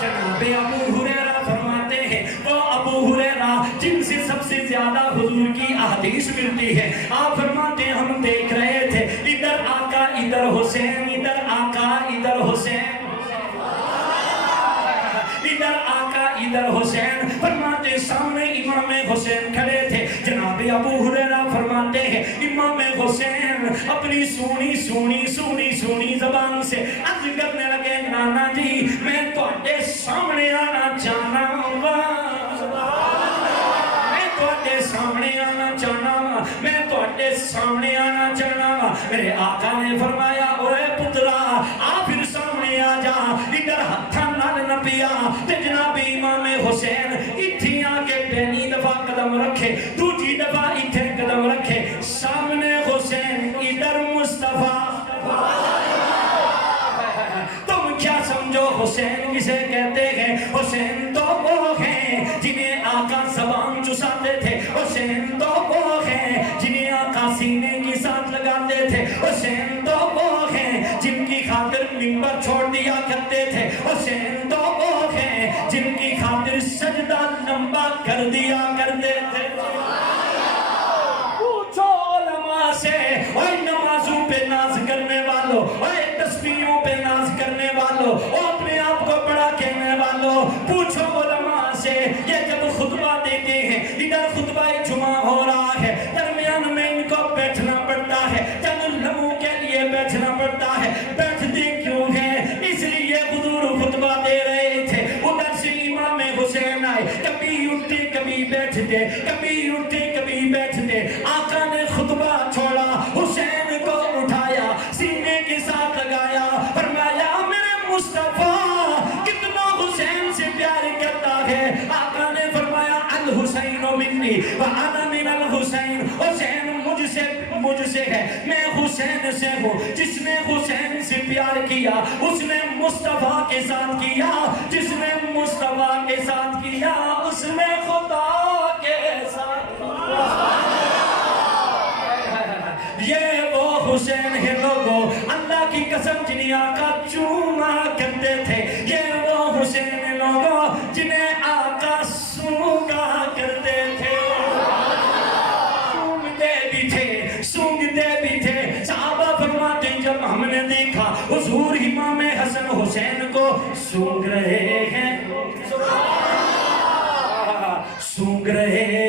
جناب ابو ہریرہ فرماتے ہیں وہ ابو ہریرہ جن سے سب سے زیادہ حضور کی احادیث ملتی ہے آپ فرماتے ہیں ہم دیکھ رہے تھے ادھر آقا ادھر حسین ادھر آقا ادھر حسین ادھر آقا ادھر حسین فرماتے سامنے امام حسین کھڑے تھے جناب ابو ہریرہ فرماتے ہیں امام حسین اپنی سونی زبان سے عرض کرنے لگے نانا جی میں تواڈے سامنے آنا چاہنا ہوں سامنے آنا چاہنا میرے آقا نے فرمایا اوے پترا آ پھر سامنے آ جا ادھر ہتھاں نال نہ پیا تے جناب امام حسین اتھی آ کے پہلی دفعہ قدم رکھے دوسری دفعہ اتھے قدم رکھے سامنے حسین ادھر مصطفیٰ تم کیا سمجھو حسین کسے کہتے ہیں حسین تو وہ ہیں جنہیں آقا زبان چساتے تھے حسین تو وہ ہیں جنہیں آقا سینے کی ساتھ لگاتے تھے حسین تو وہ ہیں جن کی خاطر منبر چھوڑ دیا کرتے تھے حسین تو وہ ہیں جن کی خاطر سجدہ لمبا کر دیا کرتے تھے پوچھو علماء سے اوہ نمازوں پہ ناز کرنے والوں اوہ تسبیحوں پہ ناز کرنے والوں اوہ اپنے آپ کو بڑا کہنے والوں پوچھو علماء سے یہ جب خطبہ دیتے ہیں ادھر خطبہ جمعہ ہو رہا ہے درمیان میں ان کو بیٹھنا پڑتا ہے چند لمحوں کے لیے بیٹھنا پڑتا ہے بیٹھتے کیوں ہیں اس لیے حضور خطبہ دے رہے تھے ادھر سے امام حسین آئے کبھی اٹھتے کبھی بیٹھتے کبھی اٹھتے کبھی بیٹھتے آقا نے خطبہ چھوڑا حسین کو اٹھایا سینے کے ساتھ لگایا فرمایا میرے مصطفیٰ کتنا حسین سے پیار کرتا ہے آقا نے فرمایا الحسین منی وانا من الحسین حسین مجھ سے ہے میں حسین سے ہوں جس نے حسین سے پیار کیا اس نے مصطفیٰ کے ساتھ کیا جس نے مصطفیٰ کے ساتھ کیا اس نے خدا کے ساتھ کیا یہ وہ حسین ہے لوگوں اللہ کی قسم جنہیں آقا چوما کرتے تھے یہ وہ حسین ہے لوگوں جنہیں آقا سونگا کرتے تھے سونگتے بھی تھے صحابہ فرماتے جب ہم نے دیکھا حضور امام حسن حسین کو سونگ رہے ہیں سونگ رہے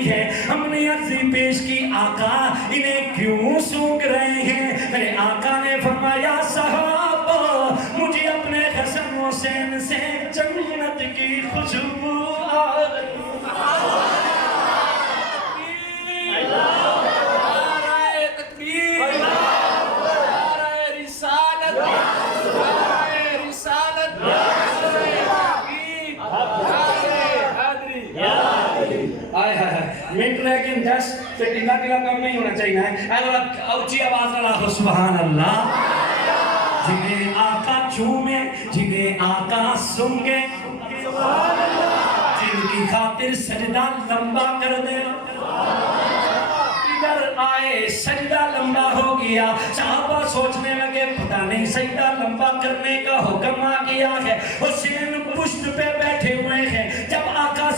ہیں ہم نے عرض پیش کی آقا انہیں کیوں سونگ رہے ہیں میرے آقا نے فرمایا صحابہ مجھے اپنے حسن حسین سے جنت کی خوشبو آ رہی لیکن جس سے ٹھنڈا کم نہیں ہونا چاہیے اونچی آواز اللہ سبحان اللہ جنہیں آقا چومے جنہیں آقا سنگے جن کی خاطر سجدہ لمبا کر دے ادھر آئے سجدہ لمبا ہو گیا صحابہ سوچنے لگے پتہ نہیں سجدہ لمبا کرنے کا حکم آ گیا ہے حسین پشت پہ بیٹھے ہوئے ہیں جب آقا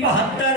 72,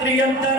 73,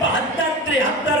72 73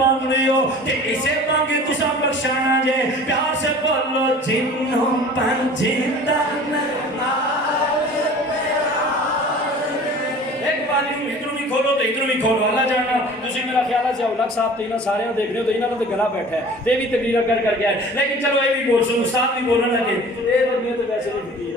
بن دیو تے اسے مانگے تسا بخشانا جے پیار سے بولو جنوں پنجیدن ادھر بھی کھولو تو ادھر بھی کھولو اللہ جانا تسی میرا خیال ہے اولاد صاحب تے انہاں سارے دیکھ رہے ہو تو انہاں تے گلا بیٹھا ہے تے بھی تقریر کر کے آئے لیکن چلو یہ بھی بول سو استاد بھی بولنے لگے اے بندے تو ویسے نہیں فقیر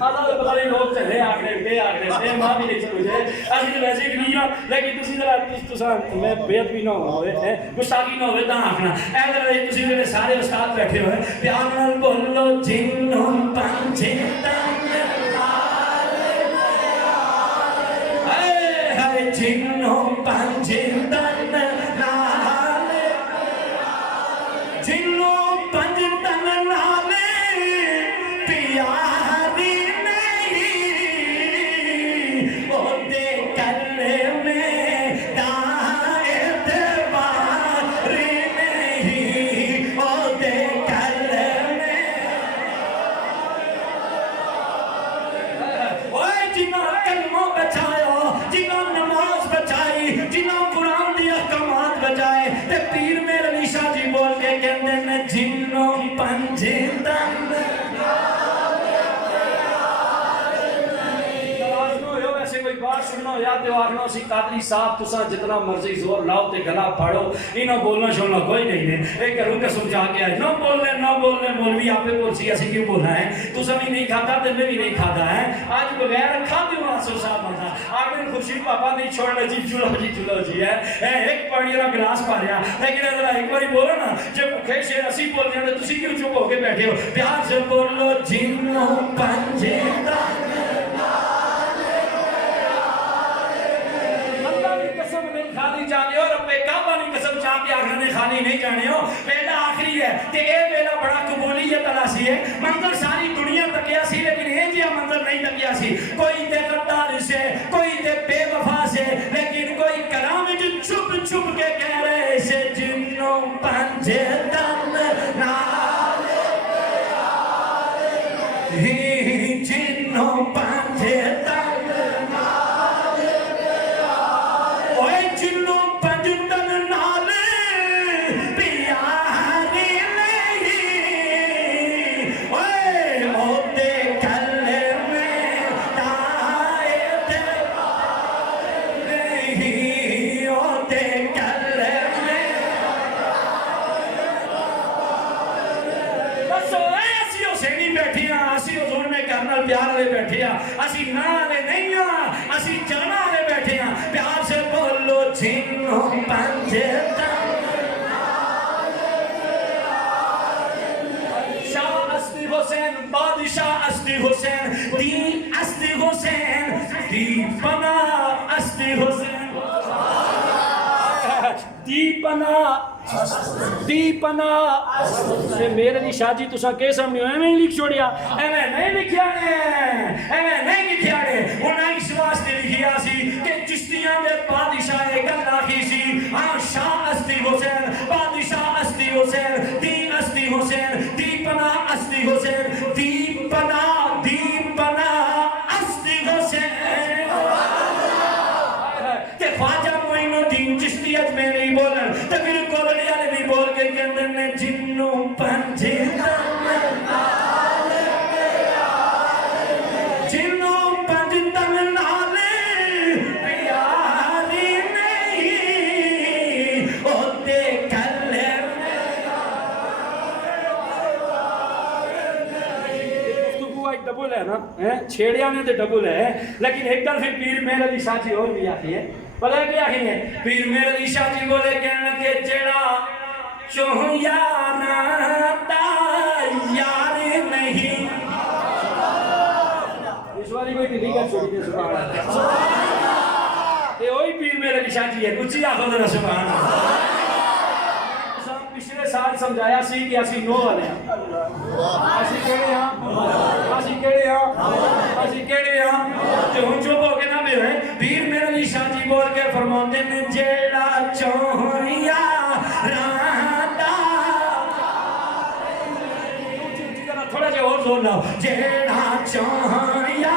اللہ تو پتہ نہیں لوگ چلے آگے ماں بھی نہیں سمجھے اسی تو ویسے ہی فقیر ہاں لیکن تسی ذرا تساں میں بے ادبی نہ ہوئے گستاخی نہ ہوئے تاں آکھنا اے ذرا تسی میرے سارے استاد بیٹھے ہوئے پیار نال بولو جنوں پنجیدن جنوں پنجیدن نالے جنوں پنجیدن نالے پیاری نہیں اوتے کرنے میں دائت باری نہیں اوتے کرنے میں اوے جنہاں کلمہ بچایا جنہاں نماز بچائی جنہاں قرآن دی احکامات بچائے تے پیر میرے علی شاہ جی بول کے کہندے نے جنوں پنجیدن کوئی بات سننا ہو یا تو آخنا سی قادری صاحب تساں جتنا مرضی زور لاؤ تے گلا پھاڑو انہاں بولنا شولنا کوئی نہیں ہے ایک کروں کہ سمجھا کے آئے نہ بولنے مولوی آپ پہ بول سی ایسی کیوں بولنا ہے تساں بھی نہیں کھاتا تے میں بھی نہیں کھاتا ہے آج بغیر کھاتے ہوں آسو صاحب مزا آخر خوشی پاپا نہیں چھوڑنا جی چلو جی ہے ایک پانی والا گلاس پا رہا لیکن اگر ایک باری بولو نا جب بھوکے شیر اسی بول رہے ہیں تو تسی کیوں چپ ہو کے بیٹھے ہو پیار سے بولو جنوں پنجیدن خالی جانے ہو رب کعبہ نے قسم چاہ کے آخر نے خالی نہیں جانے ہو پہلا آخری ہے کہ اے میرا بڑا قبولیت تلاسی ہے منظر ساری دنیا تکیا سی لیکن یہ جیا منظر نہیں تکیا سی کوئی تے غدار سے کوئی تے بے وفا سے لیکن کوئی کلام جو چھپ چھپ کے کہہ رہے سے جنوں پنجیدن نالے پیارے جنوں پنجیدن پیار لے بیٹھے ہیں اسی نا لے نہیں ہیں اسی جانا لے بیٹھے ہیں پیار سے بولو جنوں پنجیدن شاہ اسدی حسین بادشاہ اسدی حسین دی اسدی حسین دی پنا اسدی حسین دی پنا میرے دی شاہ جی تساں کے سامنے ایویں ہی لکھ چھوڑیا ایویں نہیں لکھیا نے انہاں اس واسطے لکھیا سی کہ چشتیاں دے بادشاہ گل آکھی سی ہاں شاہ اسدی حسین بادشاہ اسدی حسین دی اسدی حسین دی پنا اسدی حسین دی پنا اسدی حسین کہ خواجہ معین الدین چشتی اج میں نہیں بولن تے پھر کولڑی والے بھی بول کے کہندے نے جنوں پنجیدن نالے جنوں پنجیدن نالے پیاری نہیں اوتے کلے ڈبل ہے نا چھیڑیا نے تو ڈبل ہے لیکن ایک گل پھر پیر میرے علی شاہ جی اور بھی آتی ہے پتہ کیا ہے پیر میرے علی شاہ جی بولے کہنا کہ جڑا چوں یار تیار نہیں اس والی کوئی نہیں کر چھوڑی سبحان اللہ یہ وہی پیر میرے علی شاہ جی ہے اچھی آخو ذرا سبحان اللہ پچھلے سال سمجھایا سی کہ اسی نو والے ہیں اسی کہڑے ہاں جو ہوں چپ ہو کے نہ بے ہوئے پیر میرے علی شاہ جی بول کے فرماتے ہیں جیڑا چوہیا راندہ تھوڑا جا اور زور لاؤ جیڑا چوہیا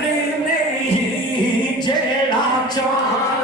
نہیں جیڑا چوہیا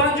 5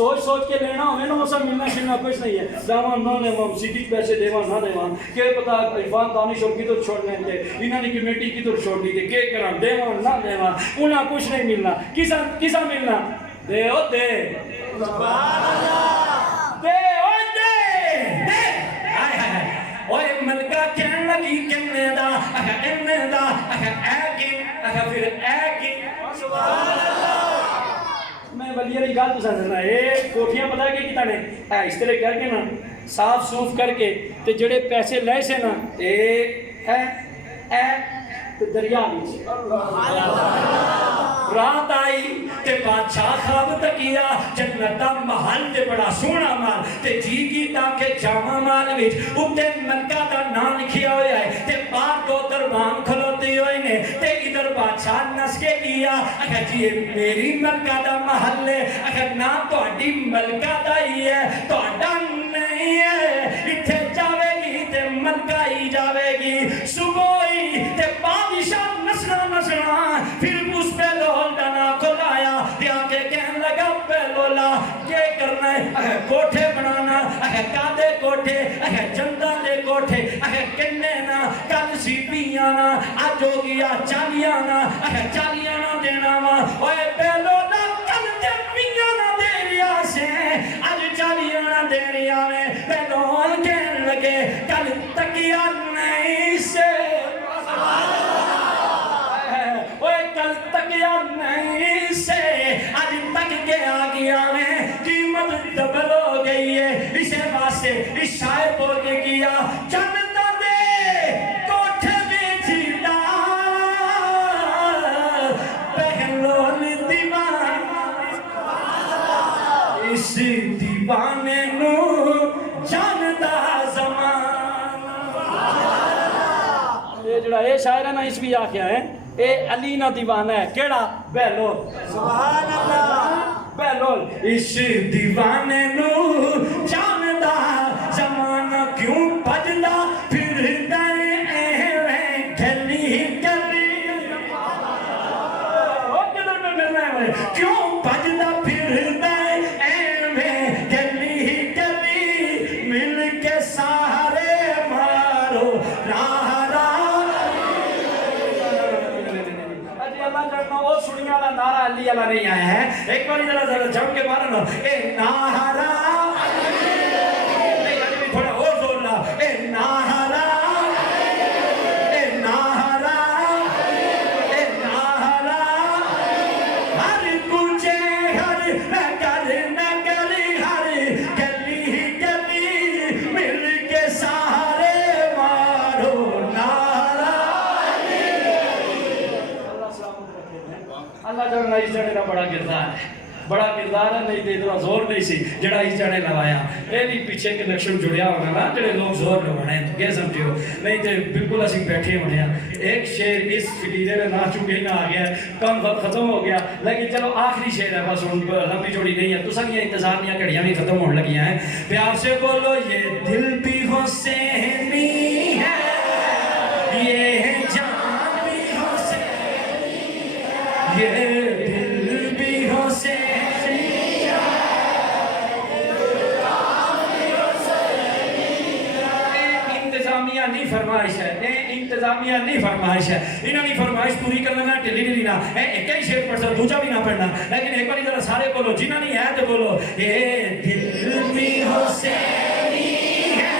سوچ سوچ کے لینا ہوئے نا اسا ملنا شلنا کچھ نہیں ہے دیواں نہ دیواں سیٹی پیسے دیواں نہ دیواں کہ پتا عرفان دانش اور کدھر چھوڑنے تھے انہوں نے کمیٹی کدھر چھوڑنی تھی کہ کراں دیواں نہ دیواں انہاں کچھ نہیں ملنا کسا ملنا دے او دے سبحان اللہ دے او دے ہائے ہائے اوے ملکہ کہن لگی کنے دا اینے دا اے کی پھر اے کی سبحان اللہ میں ولی علی گل تو سمجھنا اے کوٹھیاں پتہ کہ کیتا نے اے اس طرح کر کے نا صاف صوف کر کے تے جڑے پیسے لے سے نا اے تے دریا وچ رات آئی تے بادشاہ خواب تکیا جنت دا محل تے بڑا سونا مال تے جی کی تاکہ جامع مال وچ اوتے ملکہ دا نام لکھیا ہویا ہے تے باہر دو دربان کھلوتے ہوئے نے تے ادھر بادشاہ نس کے گیا اگر جی میری ملکہ دا محل ہے اگر نہ تہاڈی ملکہ دا ہی ہے تہاڈا نہیں ہے اتھے جاوے گی تے ملکہ ہی جاوے گی صبح ہی تے بادشاہ نسنا پھر اس پہ لول ڈنا کو لایا دیا کے کہن لگا پہلولا یہ کرنا ہے کوٹھے بنانا کادے کوٹھے جندہ دے کوٹھے کنے نا کل سی پیانا آج ہو گیا چالیانا دینا وا اوے پہلولا کل تے پیانا دے ریا سے آج چالیانا دے ریا میں پہلوال کہن لگے کل تکیا نہیں سے کل تک یا نہیں سے آج تک کے آگیا میں قیمت ڈبل ہو گئی ہے اسے واسطے اس شاعر بول کے کیا جنتا دے کوٹھے بیچیدہ پہلون دیوان اس دیوانے نو جاندہ زمان یہ جڑا یہ شاعر ہے نا اس بھی آکھیا ہے اے علی نہ دیوانہ ہے کیڑا بہلول سبحان اللہ بہلول اس دیوانے نو جاندہ زمانہ کیوں بجدا پھر در ایویں گلی گلی وہ کدھر میں ملنا ہے کیوں بجدا پھر در ایویں گلی گلی مل کے سارے مارو راہ نعرہ علی اللہ نہیں آیا ہے ایک بار ذرا جم کے مارا نا اے نعرہ نہیں علی بھی تھوڑا اور زور لا اے نعرہ اے نعرہ اے نعرہ ہر کوچے ہر نگلی ہر گلی گلی مل کے سارے مارو نعرہ اللہ جڑا اس جڑے دا بڑا کردار ہے نہیں تے اتنا زور نہیں سی جڑا اس جڑے لوایا اے بھی پیچھے کنیکشن جڑیا ہونا نا جڑے لوگ زور لوانے ہیں کیا سمجھو نہیں تے بالکل اسی بیٹھے ہونے ہیں ایک شعر اس فلیدے میں نہ چکے ہی نہ آ گیا کم وقت ختم ہو گیا لیکن چلو آخری شعر ہے بس ان پر لمبی جوڑی نہیں ہے تو سب یہ انتظامیہ گھڑیاں بھی ختم ہونے لگی ہیں پیار سے بولو یہ دل بھی حسینی ہے یہ جان بھی حسینی یہ دل بھی حسینی نہیں فرمائش ہے انتظامیہ نہیں فرمائش ہے انہوں نے فرمائش پوری کرنا ٹلی ڈلی نہ ایک ہی شعر پڑھ سکتا دوسرا بھی نہ پڑھنا لیکن ایک بار ذرا سارے بولو جنہوں نے ہے تو بولو یہ دل بھی حسینی ہے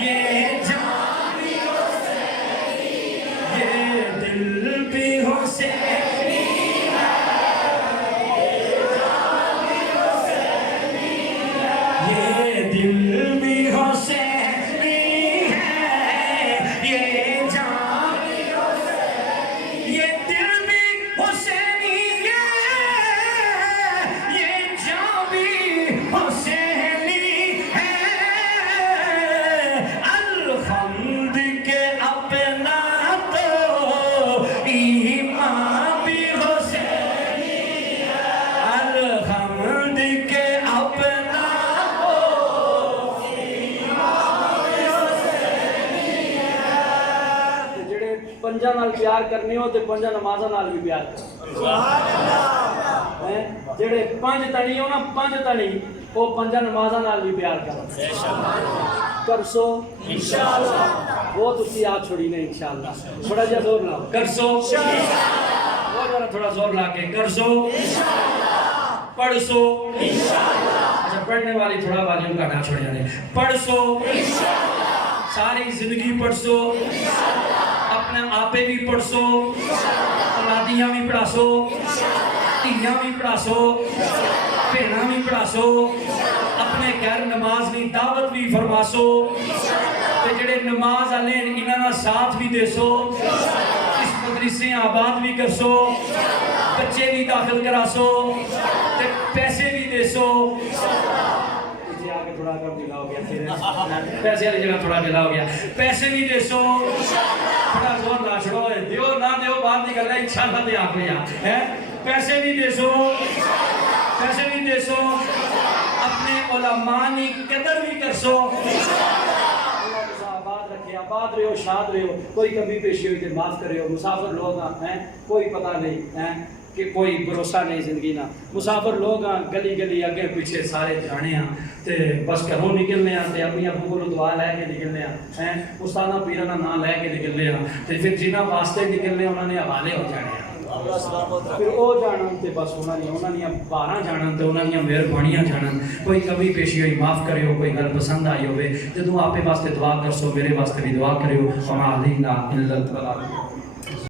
یہ جان بھی حسینی یہ دل بھی حسینی ہے یہ جان بھی حسینی ہے یہ دل بھی حسینی پنجا نال پیار کرنی ہو تے پنجا نمازاں نال بھی پیار کرو سبحان اللہ ਜਿਹੜੇ 5 ਤਣੀ ਉਹਨਾਂ 5 ਤਣੀ ਉਹ 5 ਨਮਾਜ਼ਾਂ ਨਾਲ ਵੀ ਪਿਆਰ ਕਰੋ ਕਰਸੋ ਇੰਸ਼ਾਅੱਲਾ وہ ਤੁਸੀਂ ਆ ਛੋੜੀ نے انشاءاللہ تھوڑا جہا زور لاؤ کرسو وہ ذرا تھوڑا زور لا کے کرسو پڑھسو اچھا پڑھنے والی تھوڑا والیوم کا نہ چھوڑ جانے پڑھسو ساری زندگی پڑھسو اپنے آپے بھی پڑھسو اولادیاں بھی پڑھاسو تیاں بھی پڑھاسو بھیڑاں بھی پڑھاسو اپنے گھر نماز نہیں دعوت بھی فرماسو تے جڑے نماز والے انہاں دا ساتھ بھی دیسو اس مدرسے آباد بھی کرسو بچے بھی داخل کراسو تے پیسے بھی دیسو پیچھے آ کے تھوڑا کم ڈھیلا ہو گیا پیسے والی جگہ تھوڑا ڈھیلا ہو گیا پیسے بھی دیسو تھوڑا زور لا چھڑو دیو نہ دیو بعد کی گل ہے انشاءاللہ تے آپ یا پیسے بھی دیسو پیسے بھی دیسو اپنے علماء کی قدر بھی کرسو آباد رکھے آباد رہو شاد رہو کوئی کمی پیشی ہوئی تے معاف کرے ہو مسافر لوگ ہیں کوئی پتہ نہیں ہیں کہ کوئی بھروسہ نہیں زندگی نہ مسافر لوگ ہیں گلی گلی اگے پیچھے سارے جانے ہیں تے بس گھروں نکلنے ہیں تے اپنی ابو کو دعا لے کے نکلنے ہیں استاداں پیراں دا نام لے کے نکلنے ہیں تے پھر جنہاں واسطے نکلنے انہاں نے حوالے ہو جانے ہیں پھر او جانن تے بس انہاں نے بارہ جانن تے انہاں دی مہربانیاں جانن کوئی کمی پیشی ہوئی معاف کریو کوئی گل پسند آئی ہوے تے تو آپ واسطے دعا کرسو میرے واسطے بھی دعا کریو وما علینا الا البلاغ